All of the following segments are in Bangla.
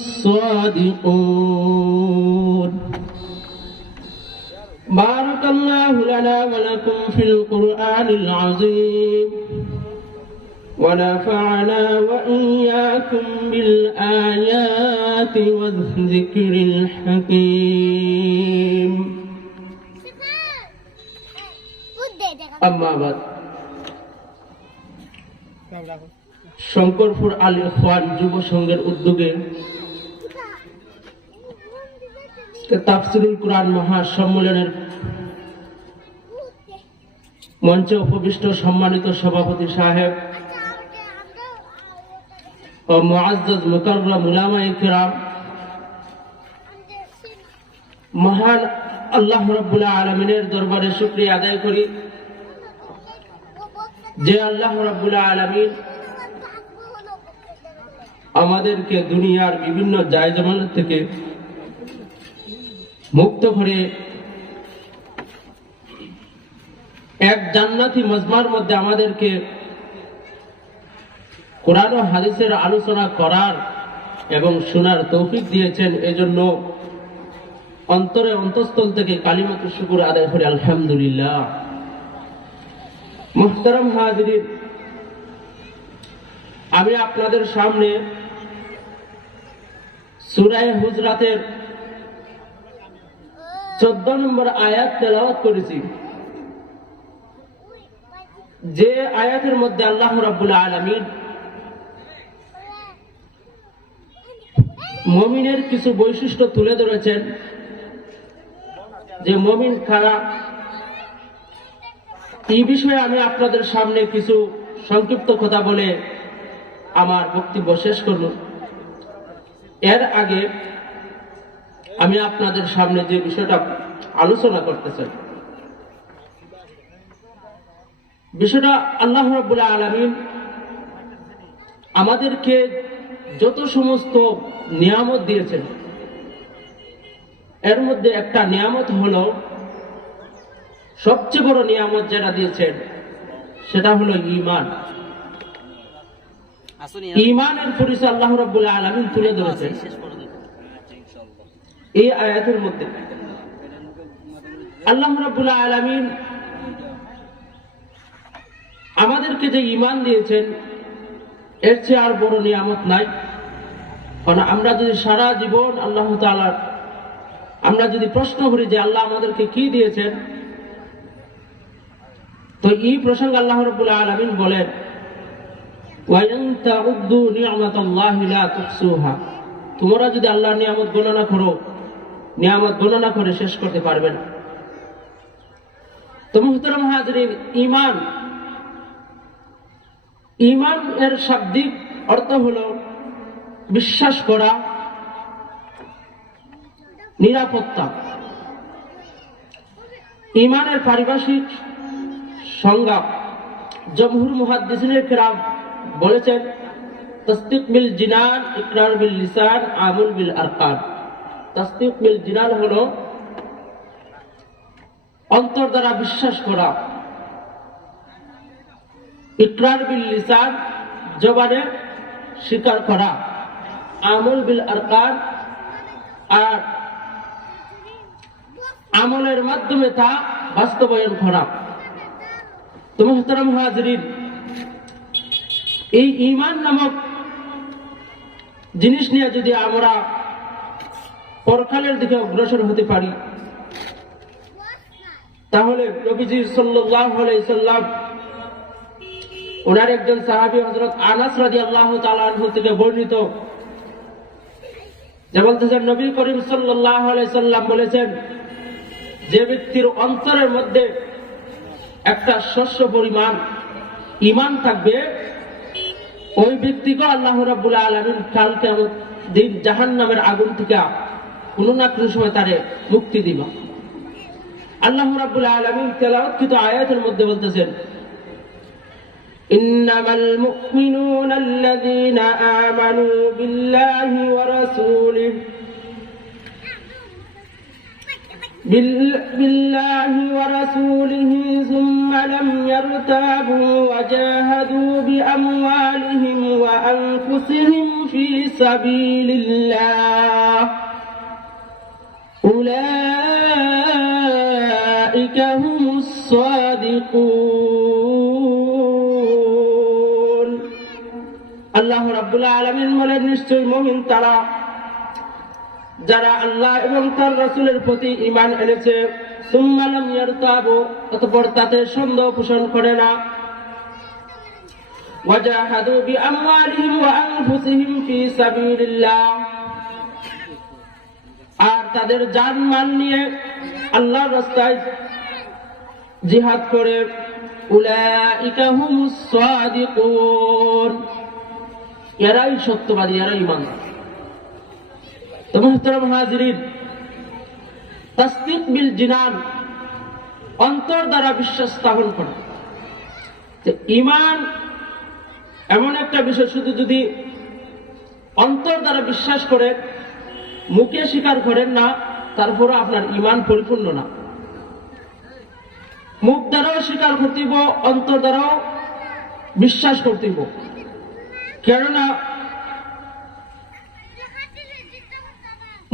الصادقون بارك الله لنا ولكم في القرآن العظيم ونفعنا وإياكم بالآيات والذكر الحكيم أما بعد শঙ্করপুর আলী খান যুব সংঘের উদ্যোগে তাফসিরুল কোরআন মহাসম্মেলনের মঞ্চে উপবিষ্ট সম্মানিত সভাপতি সাহেব ও মুআজ্জাজ মুকাররম উলামায়ে কিরাম, মহান আল্লাহ রাব্বুল আলামিনের দরবারে শুকরিয়া আদায় করি। যে আল্লাহ রাব্বুল আলামিন আমাদেরকে দুনিয়ার বিভিন্ন জায়জমান থেকে মুক্ত করে এক জান্নাতি মজমার মধ্যে আমাদেরকে কোরআন ও হাদিসের আলোচনা করার এবং শোনার তৌফিক দিয়েছেন। এজন্য অন্তরে অন্তঃস্থল থেকে কালিমাত শুকুর আদায় করে। আলহামদুলিল্লাহ। মুহতারাম হাজরিন, আমি আপনাদের সামনে সুরায় হুজরাতের চোদ্দ নম্বর আয়াত তেলাওয়াত করেছি। যে আয়াতের মধ্যে আল্লাহ রাব্বুল আলামিন মমিনের কিছু বৈশিষ্ট্য তুলে ধরেছেন, যে মমিন খারা এই বিষয়ে আমি আপনাদের সামনে কিছু সংক্ষিপ্ত কথা বলে আমার বক্তব্য শেষ করব। এর আগে আমি আপনাদের সামনে যে বিষয়টা আলোচনা করতে চাই। বিষয়টা আল্লাহ রাবুল আলমিন আমাদেরকে যত সমস্ত নিয়ামত দিয়েছেন এর মধ্যে একটা নিয়ামত হল সবচেয়ে বড় নিয়ামত যেটা দিয়েছেন সেটা হলো ইমান ইমানের পরিচয় আল্লাহ রাব্বুল আলামিন তুলে ধরেছেন। এই আয়াতের মধ্যে। আল্লাহ রাব্বুল আলামিন আমাদেরকে যে ইমান দিয়েছেন, এর চেয়ে আর বড় নিয়ামত নাই। কারণ আমরা যদি সারা জীবন আল্লাহ তাআলার আমরা যদি প্রশ্ন করি যে আল্লাহ আমাদেরকে কি দিয়েছেন, তো এই প্রসঙ্গে আল্লাহ রাব্বুল আলামিন বলেন তোমরা যদি আল্লাহর নিয়ামত গণনা করো নিয়ামত গণনা করে শেষ করতে পারবে না তো মুহতারাম হাজরিন ঈমান। ঈমান এর শাব্দিক অর্থ হলো বিশ্বাস করা, নিরাপত্তা। ইমানের পারিভাষিক সংজ্ঞা জমহুর মুহাদ্দিসিনের কেরাম বলেছেন, তসদিক বিল জিনান, ইকরার বিল লিসান, আমুল বিল আরকান। তসদিক বিল জিনান হলো অন্তর দ্বারা বিশ্বাস করা। ইকরার বিল লিসান, জবানে স্বীকার করা। আমল বিল আরকান আর আমলের মাধ্যমে তা বাস্তবায়ন করা। তো মোহতারাম হাজরিন, এই ইমান নামক জিনিস নিয়ে যদি আমরা পরকালের দিকে অগ্রসর হতে পারি। তাহলে নবীজি সাল্লাম ওনার একজন সাহাবী হযরত আনাস রাদিয়াল্লাহু তাআলা আনহু থেকে বর্ণিত। যে নবী করিম সাল্লাম বলেছেন, যে ব্যক্তির অন্তরের মধ্যে একটা শস্য পরিমাণ ইমান থাকবে, ওই ব্যক্তিকে আল্লাহ রাব্বুল আলামিন কাল কেমন দিন জাহান নামের আগুন থেকে কোনো না কোনো সময় তারে মুক্তি দিবা আল্লাহ রাব্বুল আলামিন তেলাওয়াতকৃত আয়াতের মধ্যে বলতেছেন إنما المؤمنون الذين آمنوا بالله ورسوله بال- بالله ورسوله ثم لم يرتابوا وجاهدوا بأموالهم وأنفسهم في سبيل الله أولئك هم الصادقون আল্লাহ রাব্বুল আলামিন বলেন নিশ্চয়ই মুমিন তারা যারা আল্লাহ এবং তার রাসূলের প্রতি ঈমান এনেছে সুম্মা লাম ইয়ারতাবু অতঃপর তাতে সন্দেহ পোষণ করে না ওয়াজাহাদু বিআমওয়ালিহিম ওয়া আনফুসিহিম ফি সাবিলিল্লাহ আর তাদের জান মাল নিয়ে আল্লাহর রাস্তায় জিহাদ করে এরাই সত্যবাদী, এরাই তাসদিক বিল জিনান অন্তর দ্বারা বিশ্বাস স্থাপন করা। যে ইমান এমন একটা বিষয়, শুধু যদি অন্তর দ্বারা বিশ্বাস করে মুখে স্বীকার করেন না, তারপরও আপনার ইমান পরিপূর্ণ না। মুখ দ্বারাও স্বীকার করতেইব অন্তর দ্বারাও বিশ্বাস করতেইব কেননা,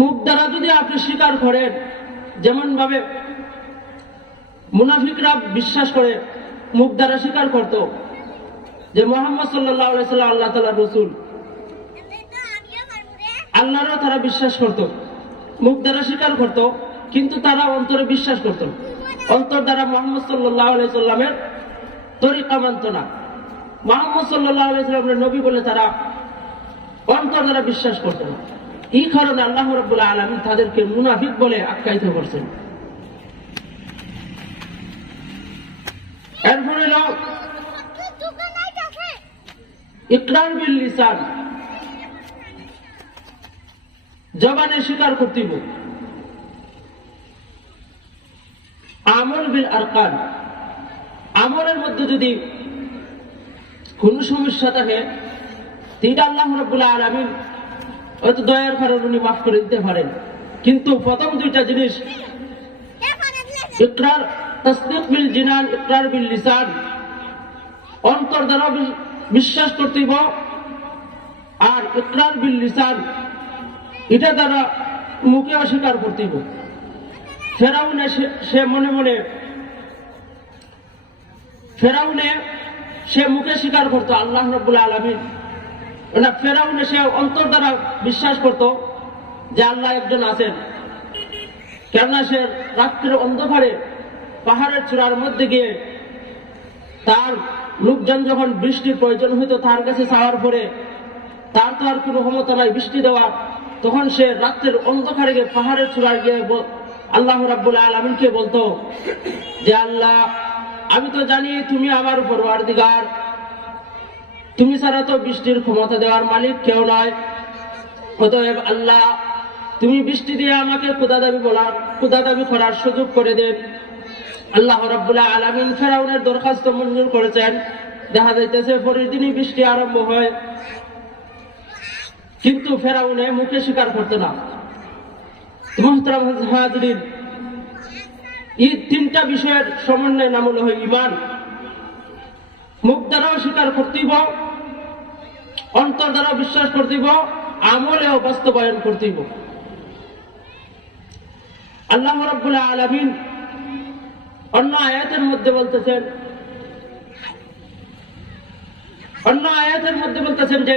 মুখ দ্বারা যদি আপনি স্বীকার করেন যেমন ভাবে মুনাফিকরা বিশ্বাস করে মুখ দ্বারা স্বীকার করত, যে মোহাম্মদ সাল্লাহ সাল্লাম আল্লাহ তালা রসুল আল্লাহরও তারা বিশ্বাস করত মুখ দ্বারা স্বীকার করত কিন্তু তারা অন্তরে বিশ্বাস করত। অন্তর দ্বারা মোহাম্মদ সাল্লাহ সাল্লামের তরিকা মানত না। মোহাম্মদ সাল্লাহ সাল্লামের নবী বলে তারা অন্তর দ্বারা বিশ্বাস করত না। এই কারণে আল্লাহ রব্বুল্লাহ আলমী তাদেরকে মুনাফিক বলে আখ্যায়িত করছেন। এরপরে ইকরার বিল লিসান। জবানে স্বীকার করতেইব। আমল বিল আরকান। আমলের মধ্যে যদি কোন সমস্যা থাকে, তিনটা আল্লাহ রব্বুল্লাহ আলমিন হয়তো দয়ার কারণ উনি মাফ করে দিতে পারেন। কিন্তু প্রথম দুইটা জিনিস, ইকরার তসদিক বিল জিনান, ইকরার বিল লিসান। অন্তর দ্বারা বিশ্বাস করতেইব। আর ইকরার বিল লিসান এটা দ্বারা মুখে অস্বীকার করতেইব ফেরাউনে সে- মনে মনে ফেরাউনে সে মুখে স্বীকার করতো, আল্লাহ রব্বুল আলমিন। না ফেরাউনে সে অন্তর দ্বারা বিশ্বাস করত যে আল্লাহ একজন আছেন। কেননা সে রাত্রের অন্ধকারে পাহাড়ের চূড়ার মধ্যে গিয়ে তার লোকজন যখন বৃষ্টির প্রয়োজন হইতো, তার কাছে চাওয়ার পরে তার তো আর কোনো ক্ষমতা নাই বৃষ্টি দেওয়ার। তখন সে রাত্রের অন্ধকারে গিয়ে পাহাড়ের চূড়ার গিয়ে আল্লাহ রাব্বুল আলমিনকে বলতো যে আল্লাহ, আমি তো জানি তুমি আমার উপর দিগার তুমি ছাড়া তো বৃষ্টির ক্ষমতা দেওয়ার মালিক কেউ নয়। অতএব আল্লাহ, তুমি বৃষ্টি দিয়ে আমাকে খুদা দাবি বলার খুদা দাবি করার সুযোগ করে দেন আল্লাহ রাব্বুল্লাহ আলামিন ফেরাউনের দরখাস্ত মঞ্জুর করেছেন। দেখা যাইতেছে পরের দিনই বৃষ্টি আরম্ভ হয়। কিন্তু ফেরাউনে মুখে স্বীকার করতো না। এই তিনটা বিষয়ের সমন্বয় নাম হলো ইমান মুখ দ্বারাও স্বীকার করতেইব, অন্তর দ্বারাও বিশ্বাস করতেইব, আমলেও বাস্তবায়ন করতেইব। আল্লাহ রাব্বুল আলামিন অন্য আয়াতের মধ্যে বলতেছেন, অন্য আয়াতের মধ্যে বলতেছেন যে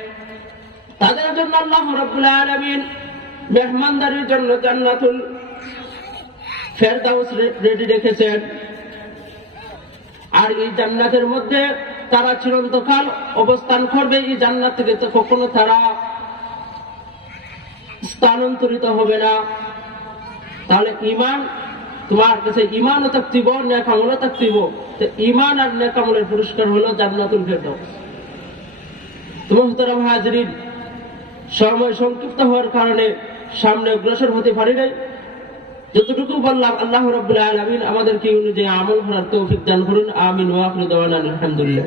তাদের জন্য আল্লাহ রাব্বুল আলামিন মেহমানদারির জন্য জান্নাতুল ফেরদাউস রেডি রেখেছেন। আর এই জান্নাতের মধ্যে তারা চিরন্তকাল অবস্থান করবে, এই জান্নাত থেকে তো কখনো তারা স্থানান্তরিত হবে না। তাহলে ইমান তোমার কাছে ইমানও থাকতিব নেকামলও থাকতিব ইমান আর নেকামলের পুরস্কার হলো জান্নাতুল ফেরদাউস। তো মোহতারাম হাজরিন সময় সংক্ষিপ্ত হওয়ার কারণে সামনে অগ্রসর হতে পারি নাই। যতটুকু বললাম, আল্লাহ রবাহিন আমাদেরকে অনুযায়ী আমল করার তৌফিক দান করুন। আমিন ওয়াফির দেওয়ান আলহামদুলিল্লাহ।